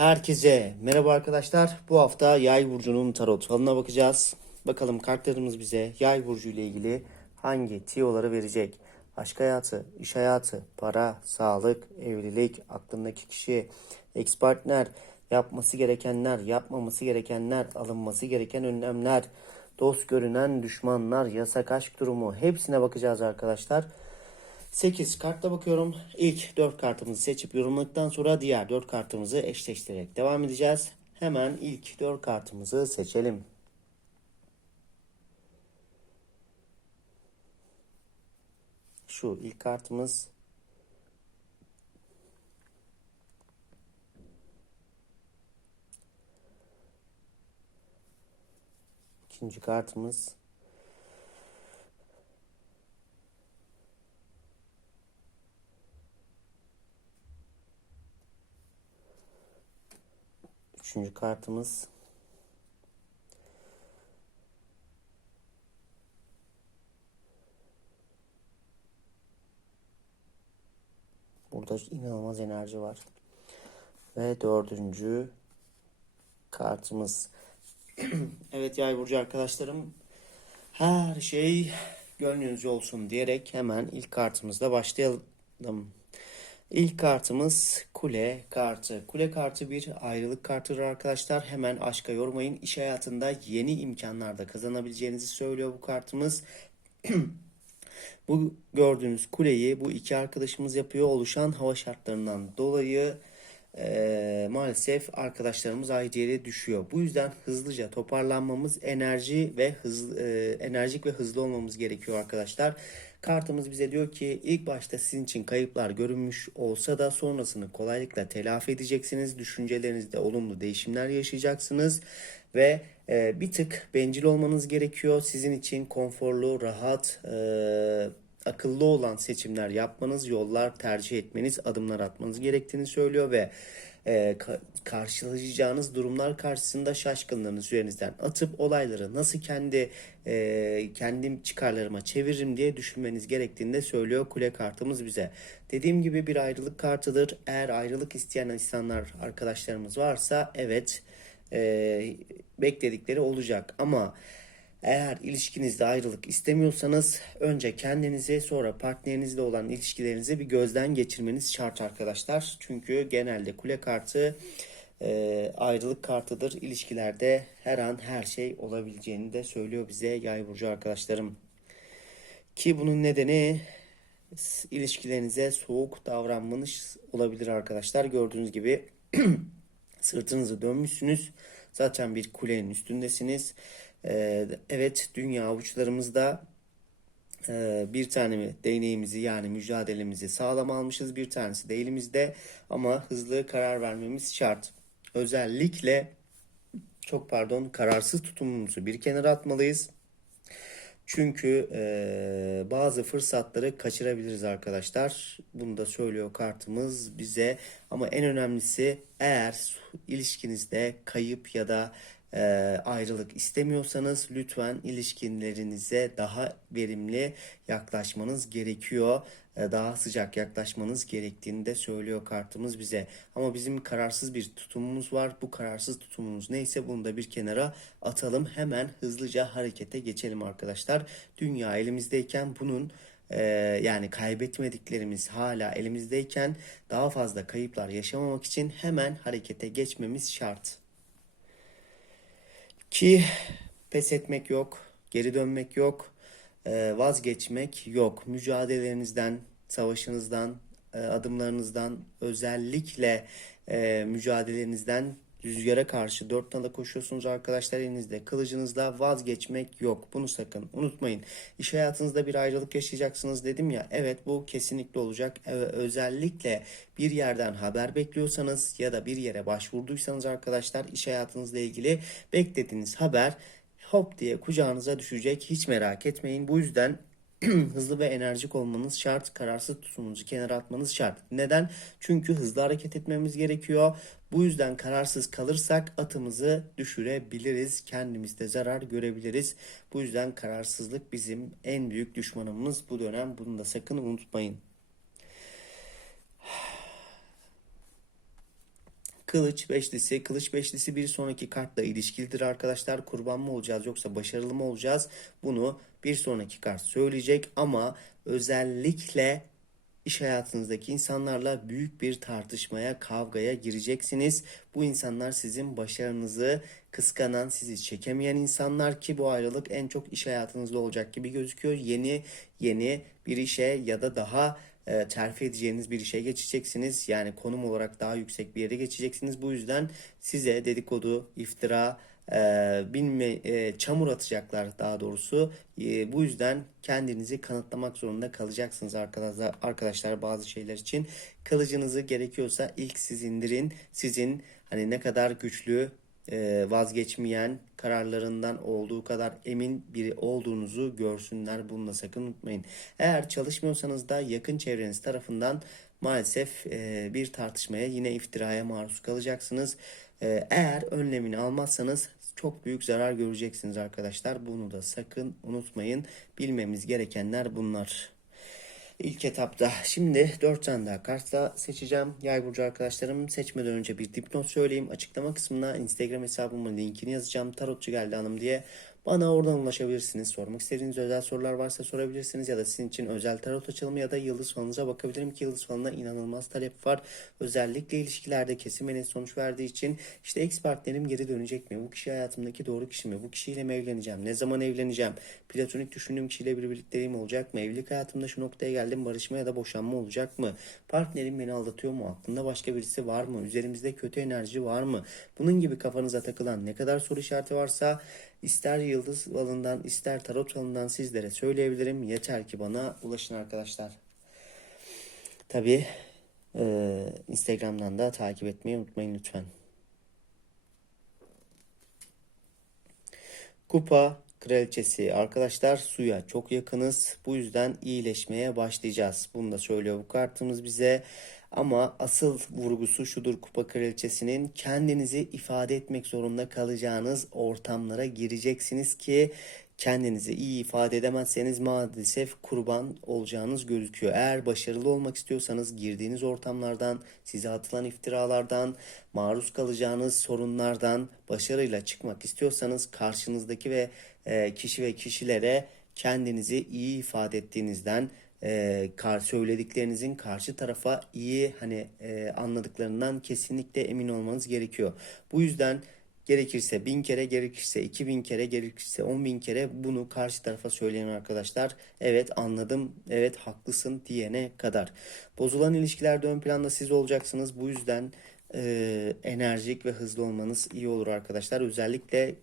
Herkese merhaba arkadaşlar. Bu hafta Yay burcunun tarot falına bakacağız. Bakalım kartlarımız bize Yay burcu ile ilgili hangi tiyoları verecek? Aşk hayatı, iş hayatı, para, sağlık, evlilik, aklındaki kişi, ex partner, yapması gerekenler, yapmaması gerekenler, alınması gereken önlemler, dost görünen düşmanlar, yasak aşk durumu hepsine bakacağız arkadaşlar. 8 kartla bakıyorum. İlk 4 kartımızı seçip yorumladıktan sonra diğer 4 kartımızı eşleştirerek devam edeceğiz. Hemen ilk 4 kartımızı seçelim. Şu ilk kartımız ikinci kartımız Üçüncü kartımız. Burada inanılmaz enerji var. Ve dördüncü kartımız. evet yay burcu arkadaşlarım. Her şey gönlünüzce olsun diyerek hemen ilk kartımızla başlayalım. İlk kartımız kule kartı. Kule kartı bir ayrılık kartıdır arkadaşlar. Hemen aşka yormayın. İş hayatında yeni imkanlar da kazanabileceğinizi söylüyor bu kartımız. bu gördüğünüz kuleyi bu iki arkadaşımız yapıyor. Oluşan hava şartlarından dolayı maalesef arkadaşlarımız ayrı düşüyor. Bu yüzden hızlıca toparlanmamız, enerji ve hız, enerjik ve hızlı olmamız gerekiyor arkadaşlar. Kartımız bize diyor ki ilk başta sizin için kayıplar görünmüş olsa da sonrasını kolaylıkla telafi edeceksiniz. Düşüncelerinizde olumlu değişimler yaşayacaksınız ve e, bir tık bencil olmanız gerekiyor. Sizin için konforlu, rahat, e, akıllı olan seçimler yapmanız, yollar tercih etmeniz, adımlar atmanız gerektiğini söylüyor ve e, ka- karşılaşacağınız durumlar karşısında şaşkınlığınızı üzerinizden atıp olayları nasıl kendi e, kendim çıkarlarıma çeviririm diye düşünmeniz gerektiğini de söylüyor kule kartımız bize. Dediğim gibi bir ayrılık kartıdır. Eğer ayrılık isteyen insanlar arkadaşlarımız varsa evet e, bekledikleri olacak ama eğer ilişkinizde ayrılık istemiyorsanız önce kendinizi sonra partnerinizle olan ilişkilerinizi bir gözden geçirmeniz şart arkadaşlar. Çünkü genelde kule kartı e, ayrılık kartıdır. İlişkilerde her an her şey olabileceğini de söylüyor bize yay burcu arkadaşlarım. Ki bunun nedeni ilişkilerinize soğuk davranmanız olabilir arkadaşlar. Gördüğünüz gibi sırtınızı dönmüşsünüz. Zaten bir kulenin üstündesiniz. Ee, evet dünya avuçlarımızda ee, bir tane mi değneğimizi yani mücadelemizi sağlam almışız. Bir tanesi de elimizde ama hızlı karar vermemiz şart. Özellikle çok pardon kararsız tutumumuzu bir kenara atmalıyız. Çünkü e, bazı fırsatları kaçırabiliriz arkadaşlar. Bunu da söylüyor kartımız bize. Ama en önemlisi eğer ilişkinizde kayıp ya da e, ayrılık istemiyorsanız lütfen ilişkilerinize daha verimli yaklaşmanız gerekiyor. E, daha sıcak yaklaşmanız gerektiğini de söylüyor kartımız bize. Ama bizim kararsız bir tutumumuz var. Bu kararsız tutumumuz neyse bunu da bir kenara atalım. Hemen hızlıca harekete geçelim arkadaşlar. Dünya elimizdeyken bunun e, yani kaybetmediklerimiz hala elimizdeyken daha fazla kayıplar yaşamamak için hemen harekete geçmemiz şart. Ki pes etmek yok, geri dönmek yok, e, vazgeçmek yok. Mücadelelerinizden, savaşınızdan, e, adımlarınızdan, özellikle e, mücadelenizden rüzgara karşı dört nala koşuyorsunuz arkadaşlar elinizde. Kılıcınızda vazgeçmek yok. Bunu sakın unutmayın. İş hayatınızda bir ayrılık yaşayacaksınız dedim ya. Evet bu kesinlikle olacak. Evet, özellikle bir yerden haber bekliyorsanız ya da bir yere başvurduysanız arkadaşlar iş hayatınızla ilgili beklediğiniz haber hop diye kucağınıza düşecek. Hiç merak etmeyin. Bu yüzden hızlı ve enerjik olmanız şart. Kararsız tutumunuzu kenara atmanız şart. Neden? Çünkü hızlı hareket etmemiz gerekiyor. Bu yüzden kararsız kalırsak atımızı düşürebiliriz. Kendimizde zarar görebiliriz. Bu yüzden kararsızlık bizim en büyük düşmanımız bu dönem. Bunu da sakın unutmayın. Kılıç beşlisi. Kılıç beşlisi bir sonraki kartla ilişkilidir arkadaşlar. Kurban mı olacağız yoksa başarılı mı olacağız? Bunu bir sonraki kart söyleyecek ama özellikle iş hayatınızdaki insanlarla büyük bir tartışmaya, kavgaya gireceksiniz. Bu insanlar sizin başarınızı kıskanan, sizi çekemeyen insanlar ki bu ayrılık en çok iş hayatınızda olacak gibi gözüküyor. Yeni yeni bir işe ya da daha e, terfi edeceğiniz bir işe geçeceksiniz. Yani konum olarak daha yüksek bir yere geçeceksiniz. Bu yüzden size dedikodu, iftira, e, bilme, e, çamur atacaklar daha doğrusu. E, bu yüzden kendinizi kanıtlamak zorunda kalacaksınız arkadaşlar, arkadaşlar bazı şeyler için. Kılıcınızı gerekiyorsa ilk siz indirin. Sizin hani ne kadar güçlü e, vazgeçmeyen kararlarından olduğu kadar emin biri olduğunuzu görsünler. Bunu da sakın unutmayın. Eğer çalışmıyorsanız da yakın çevreniz tarafından maalesef e, bir tartışmaya yine iftiraya maruz kalacaksınız. E, eğer önlemini almazsanız çok büyük zarar göreceksiniz arkadaşlar. Bunu da sakın unutmayın. Bilmemiz gerekenler bunlar. İlk etapta şimdi 4 tane daha kartla seçeceğim. Yay burcu arkadaşlarım seçmeden önce bir dipnot söyleyeyim. Açıklama kısmına Instagram hesabımın linkini yazacağım. Tarotçu geldi hanım diye. Bana oradan ulaşabilirsiniz. Sormak istediğiniz özel sorular varsa sorabilirsiniz ya da sizin için özel tarot açılımı ya da yıldız falınuza bakabilirim ki yıldız falına inanılmaz talep var. Özellikle ilişkilerde kesin sonuç verdiği için işte ex partnerim geri dönecek mi? Bu kişi hayatımdaki doğru kişi mi? Bu kişiyle mi evleneceğim? Ne zaman evleneceğim? Platonik düşündüğüm kişiyle bir birlikteliğim olacak mı? Evlilik hayatımda şu noktaya geldim barışma ya da boşanma olacak mı? Partnerim beni aldatıyor mu? Aklında başka birisi var mı? Üzerimizde kötü enerji var mı? Bunun gibi kafanıza takılan ne kadar soru işareti varsa ister yıldız falından ister tarot falından sizlere söyleyebilirim. Yeter ki bana ulaşın arkadaşlar. Tabii e, Instagram'dan da takip etmeyi unutmayın lütfen. Kupa kraliçesi arkadaşlar suya çok yakınız. Bu yüzden iyileşmeye başlayacağız. Bunu da söylüyor bu kartımız bize. Ama asıl vurgusu şudur kupa kraliçesinin kendinizi ifade etmek zorunda kalacağınız ortamlara gireceksiniz ki kendinizi iyi ifade edemezseniz maalesef kurban olacağınız gözüküyor. Eğer başarılı olmak istiyorsanız girdiğiniz ortamlardan, size atılan iftiralardan, maruz kalacağınız sorunlardan başarıyla çıkmak istiyorsanız karşınızdaki ve e, kişi ve kişilere kendinizi iyi ifade ettiğinizden e, kar söylediklerinizin karşı tarafa iyi hani e, anladıklarından kesinlikle emin olmanız gerekiyor. Bu yüzden gerekirse bin kere gerekirse iki bin kere gerekirse on bin kere bunu karşı tarafa söyleyen arkadaşlar evet anladım evet haklısın diyene kadar. Bozulan ilişkilerde ön planda siz olacaksınız bu yüzden e, enerjik ve hızlı olmanız iyi olur arkadaşlar. Özellikle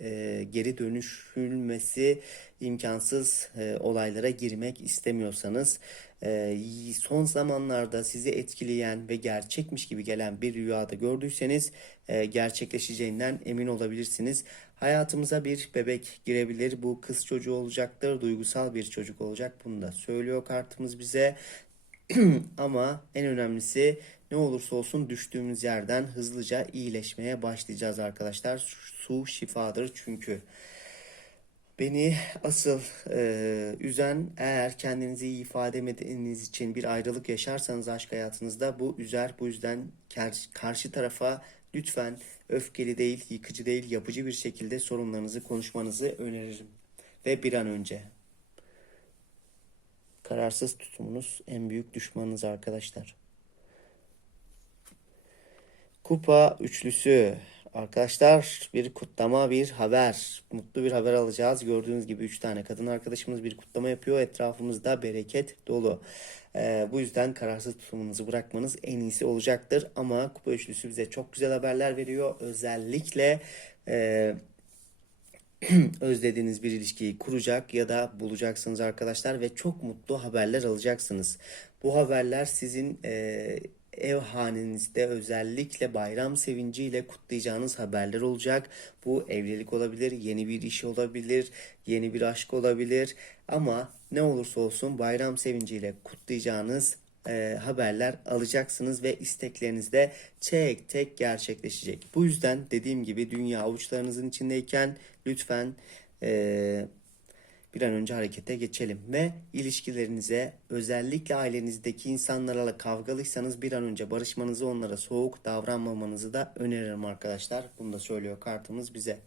e, geri dönüşülmesi imkansız e, olaylara girmek istemiyorsanız e, son zamanlarda sizi etkileyen ve gerçekmiş gibi gelen bir rüyada gördüyseniz e, gerçekleşeceğinden emin olabilirsiniz. Hayatımıza bir bebek girebilir. Bu kız çocuğu olacaktır. Duygusal bir çocuk olacak. Bunu da söylüyor kartımız bize. Ama en önemlisi ne olursa olsun düştüğümüz yerden hızlıca iyileşmeye başlayacağız arkadaşlar. Su şifadır çünkü. Beni asıl e, üzen eğer kendinizi iyi ifade edemediğiniz için bir ayrılık yaşarsanız aşk hayatınızda bu üzer. Bu yüzden karşı tarafa lütfen öfkeli değil, yıkıcı değil, yapıcı bir şekilde sorunlarınızı konuşmanızı öneririm. Ve bir an önce. Kararsız tutumunuz en büyük düşmanınız arkadaşlar. Kupa üçlüsü. Arkadaşlar bir kutlama bir haber. Mutlu bir haber alacağız. Gördüğünüz gibi 3 tane kadın arkadaşımız bir kutlama yapıyor. Etrafımızda bereket dolu. Ee, bu yüzden kararsız tutumunuzu bırakmanız en iyisi olacaktır. Ama kupa üçlüsü bize çok güzel haberler veriyor. Özellikle e, özlediğiniz bir ilişkiyi kuracak ya da bulacaksınız arkadaşlar ve çok mutlu haberler alacaksınız. Bu haberler sizin e, ev hanenizde özellikle bayram sevinciyle kutlayacağınız haberler olacak. Bu evlilik olabilir, yeni bir iş olabilir, yeni bir aşk olabilir. Ama ne olursa olsun bayram sevinciyle kutlayacağınız e, haberler alacaksınız ve istekleriniz de tek tek gerçekleşecek. Bu yüzden dediğim gibi dünya avuçlarınızın içindeyken lütfen e, bir an önce harekete geçelim ve ilişkilerinize özellikle ailenizdeki insanlarla kavgalıysanız bir an önce barışmanızı onlara soğuk davranmamanızı da öneririm arkadaşlar. Bunu da söylüyor kartımız bize.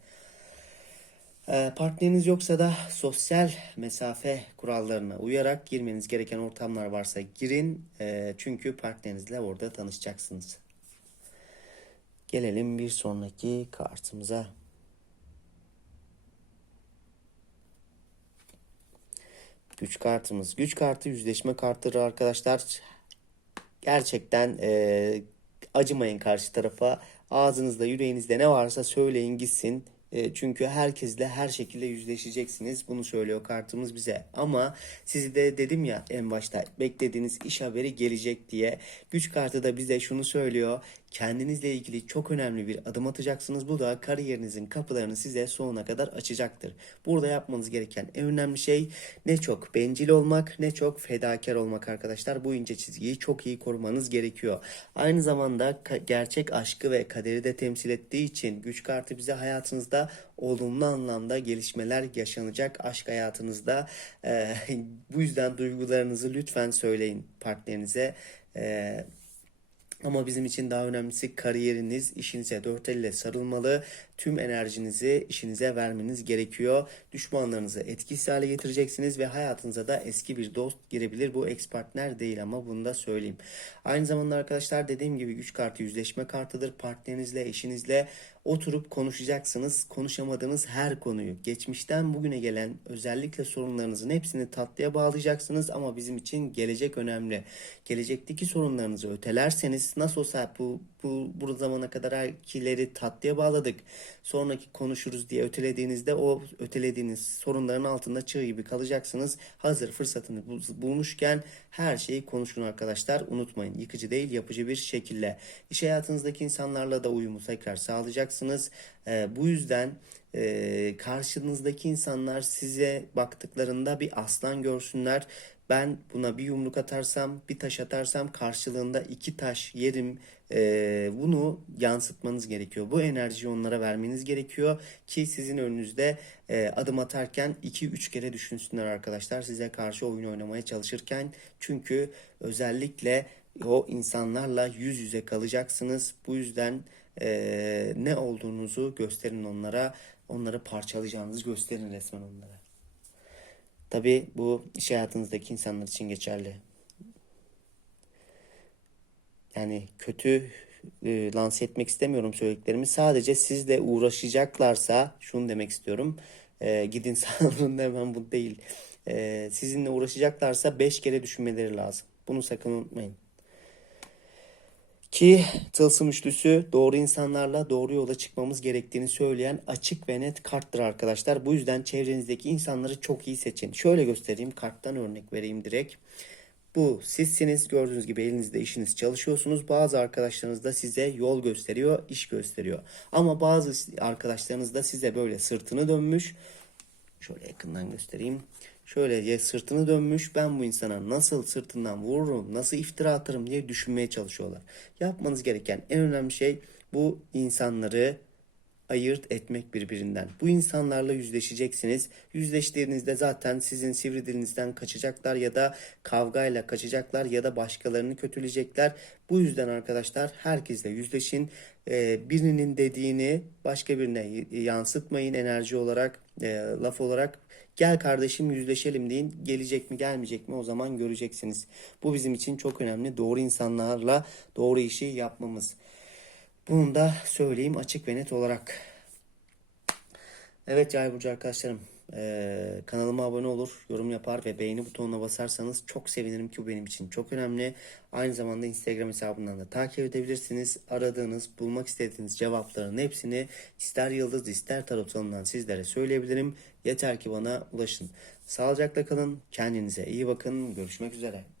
Ee, Partneriniz yoksa da sosyal mesafe kurallarına uyarak girmeniz gereken ortamlar varsa girin. Ee, Çünkü partnerinizle orada tanışacaksınız. Gelelim bir sonraki kartımıza. Güç kartımız. Güç kartı yüzleşme kartıdır arkadaşlar. Gerçekten e, acımayın karşı tarafa. Ağzınızda yüreğinizde ne varsa söyleyin gitsin. E, çünkü herkesle her şekilde yüzleşeceksiniz. Bunu söylüyor kartımız bize. Ama sizi de dedim ya en başta beklediğiniz iş haberi gelecek diye. Güç kartı da bize şunu söylüyor. Kendinizle ilgili çok önemli bir adım atacaksınız. Bu da kariyerinizin kapılarını size sonuna kadar açacaktır. Burada yapmanız gereken en önemli şey ne çok bencil olmak ne çok fedakar olmak arkadaşlar. Bu ince çizgiyi çok iyi korumanız gerekiyor. Aynı zamanda gerçek aşkı ve kaderi de temsil ettiği için güç kartı bize hayatınızda olumlu anlamda gelişmeler yaşanacak aşk hayatınızda. Ee, bu yüzden duygularınızı lütfen söyleyin partnerinize. Ee, ama bizim için daha önemlisi kariyeriniz, işinize dört elle sarılmalı. Tüm enerjinizi işinize vermeniz gerekiyor. Düşmanlarınızı etkisiz hale getireceksiniz ve hayatınıza da eski bir dost girebilir. Bu ex partner değil ama bunu da söyleyeyim. Aynı zamanda arkadaşlar dediğim gibi güç kartı yüzleşme kartıdır. Partnerinizle, eşinizle oturup konuşacaksınız. Konuşamadığınız her konuyu, geçmişten bugüne gelen özellikle sorunlarınızın hepsini tatlıya bağlayacaksınız ama bizim için gelecek önemli. Gelecekteki sorunlarınızı ötelerseniz nasıl olsa bu bu bu zamana kadar herkileri tatlıya bağladık. Sonraki konuşuruz diye ötelediğinizde o ötelediğiniz sorunların altında çığ gibi kalacaksınız. Hazır fırsatını bul- bulmuşken her şeyi konuşun arkadaşlar. Unutmayın yıkıcı değil yapıcı bir şekilde. İş hayatınızdaki insanlarla da uyumu tekrar sağlayacaksınız. Ee, bu yüzden e, karşınızdaki insanlar size baktıklarında bir aslan görsünler. Ben buna bir yumruk atarsam, bir taş atarsam karşılığında iki taş yerim. Ee, bunu yansıtmanız gerekiyor. Bu enerjiyi onlara vermeniz gerekiyor ki sizin önünüzde e, adım atarken 2-3 kere düşünsünler arkadaşlar size karşı oyun oynamaya çalışırken. Çünkü özellikle o insanlarla yüz yüze kalacaksınız. Bu yüzden e, ne olduğunuzu gösterin onlara. Onları parçalayacağınızı gösterin resmen onlara. Tabii bu iş hayatınızdaki insanlar için geçerli. Yani kötü e, lanse etmek istemiyorum söylediklerimi. Sadece sizle uğraşacaklarsa şunu demek istiyorum. E, gidin sağlığın hemen bu değil. E, sizinle uğraşacaklarsa 5 kere düşünmeleri lazım. Bunu sakın unutmayın. Ki tılsım üçlüsü doğru insanlarla doğru yola çıkmamız gerektiğini söyleyen açık ve net karttır arkadaşlar. Bu yüzden çevrenizdeki insanları çok iyi seçin. Şöyle göstereyim karttan örnek vereyim direkt. Bu sizsiniz gördüğünüz gibi elinizde işiniz çalışıyorsunuz. Bazı arkadaşlarınız da size yol gösteriyor, iş gösteriyor. Ama bazı arkadaşlarınız da size böyle sırtını dönmüş. Şöyle yakından göstereyim. Şöyle sırtını dönmüş ben bu insana nasıl sırtından vururum, nasıl iftira atarım diye düşünmeye çalışıyorlar. Yapmanız gereken en önemli şey bu insanları ayırt etmek birbirinden. Bu insanlarla yüzleşeceksiniz. Yüzleştiğinizde zaten sizin sivri dilinizden kaçacaklar ya da kavgayla kaçacaklar ya da başkalarını kötüleyecekler. Bu yüzden arkadaşlar herkesle yüzleşin. Ee, birinin dediğini başka birine yansıtmayın enerji olarak, e, laf olarak. Gel kardeşim yüzleşelim deyin. Gelecek mi gelmeyecek mi o zaman göreceksiniz. Bu bizim için çok önemli. Doğru insanlarla doğru işi yapmamız. Bunu da söyleyeyim açık ve net olarak. Evet Yay Burcu arkadaşlarım. Eee, kanalıma abone olur, yorum yapar ve beğeni butonuna basarsanız çok sevinirim ki bu benim için çok önemli. Aynı zamanda Instagram hesabından da takip edebilirsiniz. Aradığınız, bulmak istediğiniz cevapların hepsini ister yıldız ister tarot alanından sizlere söyleyebilirim. Yeter ki bana ulaşın. Sağlıcakla kalın, kendinize iyi bakın. Görüşmek üzere.